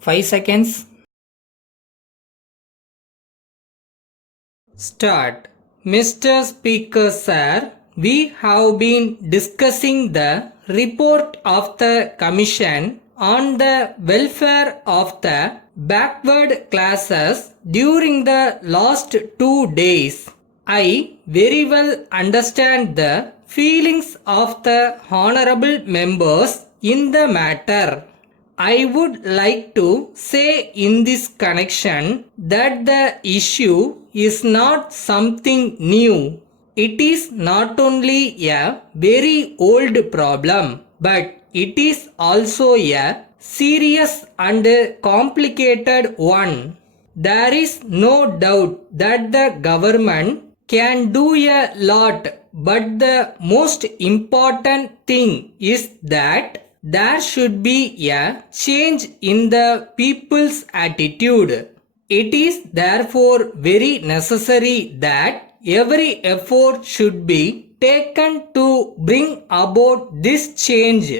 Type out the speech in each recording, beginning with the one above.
5 seconds. Start. Mr. Speaker Sir, we have been discussing the report of the Commission on the welfare of the backward classes during the last 2 days. I very well understand the feelings of the honorable members in the matter. I would like to say in this connection that the issue is not something new. It is not only a very old problem, but it is also a serious and complicated one. There is no doubt that the government can do a lot, but the most important thing is that there should be a change in the people's attitude. It is therefore very necessary that every effort should be taken to bring about this change.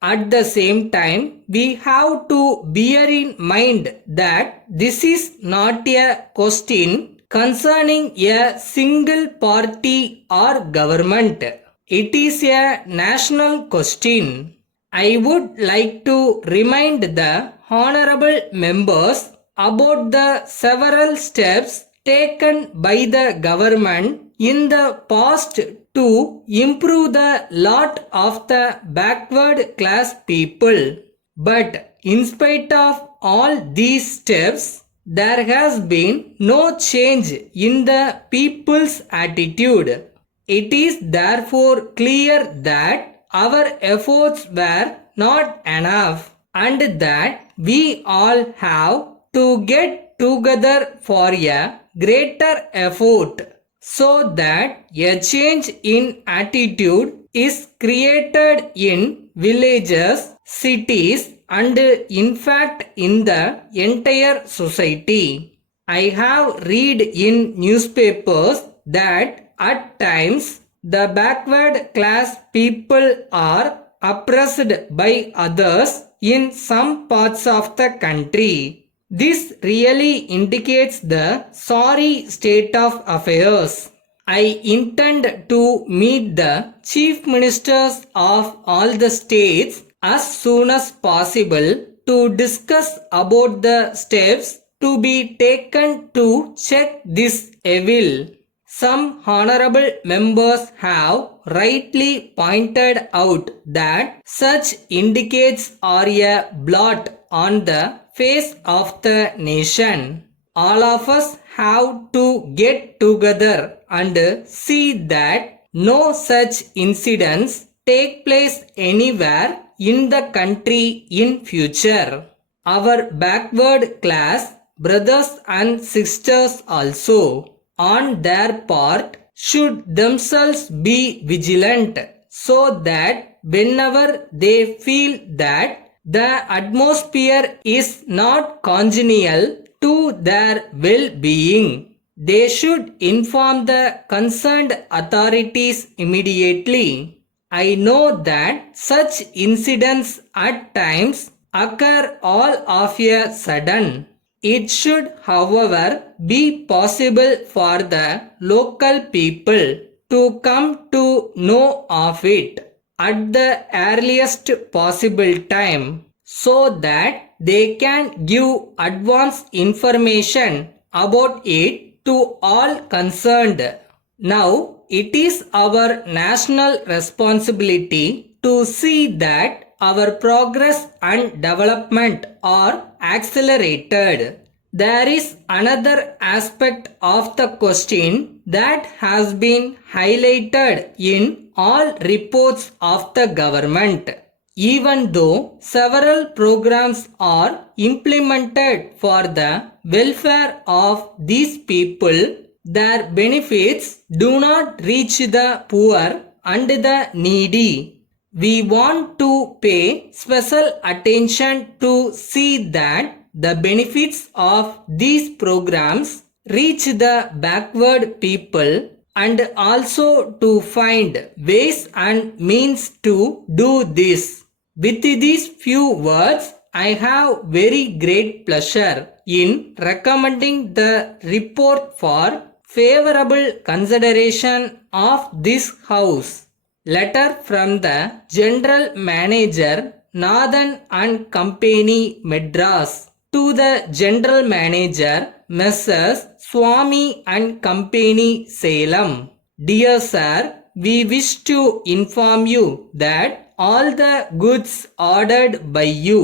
At the same time, we have to bear in mind that this is not a question concerning a single party or government. It is a national question. I would like to remind the honorable members about the several steps taken by the government in the past to improve the lot of the backward class people. But in spite of all these steps, there has been no change in the people's attitude. It is therefore clear that our efforts were not enough and that we all have to get together for a greater effort so that a change in attitude is created in villages, cities, and in fact in the entire society. I have read in newspapers that at times the backward class people are oppressed by others in some parts of the country. This really indicates the sorry state of affairs. I intend to meet the chief ministers of all the states as soon as possible to discuss about the steps to be taken to check this evil. Some honorable members have rightly pointed out that such indicates are a blot on the face of the nation. All of us have to get together and see that no such incidents take place anywhere in the country in future. Our backward class brothers and sisters also, on their part, should themselves be vigilant so that whenever they feel that the atmosphere is not congenial to their well-being, they should inform the concerned authorities immediately. I know that such incidents at times occur all of a sudden. It should, however, be possible for the local people to come to know of it at the earliest possible time so that they can give advance information about it to all concerned. Now, it is our national responsibility to see that our progress and development are accelerated. There is another aspect of the question that has been highlighted in all reports of the government. Even though several programs are implemented for the welfare of these people, their benefits do not reach the poor and the needy. We want to pay special attention to see that the benefits of these programs reach the backward people and also to find ways and means to do this. With these few words, I have very great pleasure in recommending the report for favorable consideration of this house. Letter from the General Manager, Nathan and Company, Madras, to the General Manager, Messrs. Swami and Company, Salem. Dear Sir, we wish to inform you that all the goods ordered by you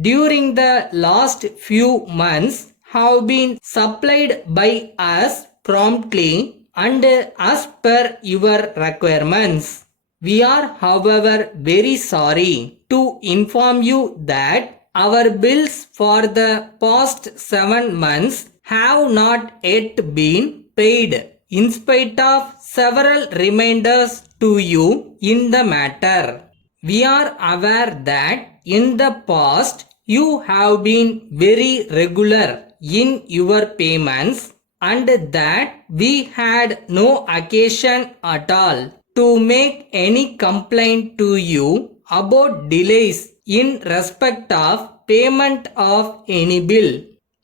during the last few months have been supplied by us promptly and as per your requirements. We are, however, very sorry to inform you that our bills for the past 7 months have not yet been paid, in spite of several reminders to you in the matter. We are aware that in the past you have been very regular in your payments and that we had no occasion at all to make any complaint to you about delays in respect of payment of any bill.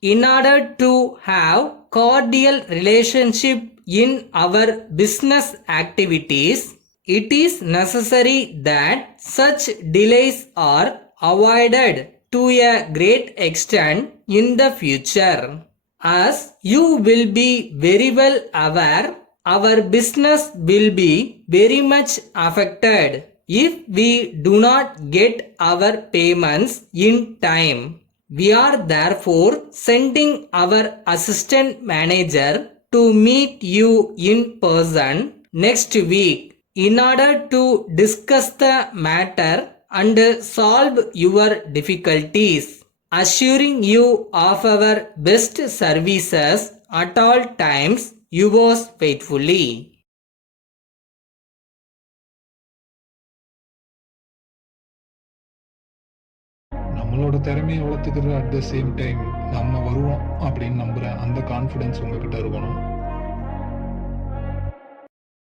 In order to have cordial relationship in our business activities, it is necessary that such delays are avoided to a great extent in the future. As you will be very well aware, our business will be very much affected if we do not get our payments in time. We are therefore sending our assistant manager to meet you in person next week in order to discuss the matter and solve your difficulties, assuring you of our best services at all times. Yours faithfully. நம்மளோட திறமையை வளர்த்துக்கிற at the same time நம்ம வருவோம் அப்படின்னு நம்புகிறேன். அந்த confidence உங்ககிட்ட இருக்கணும்.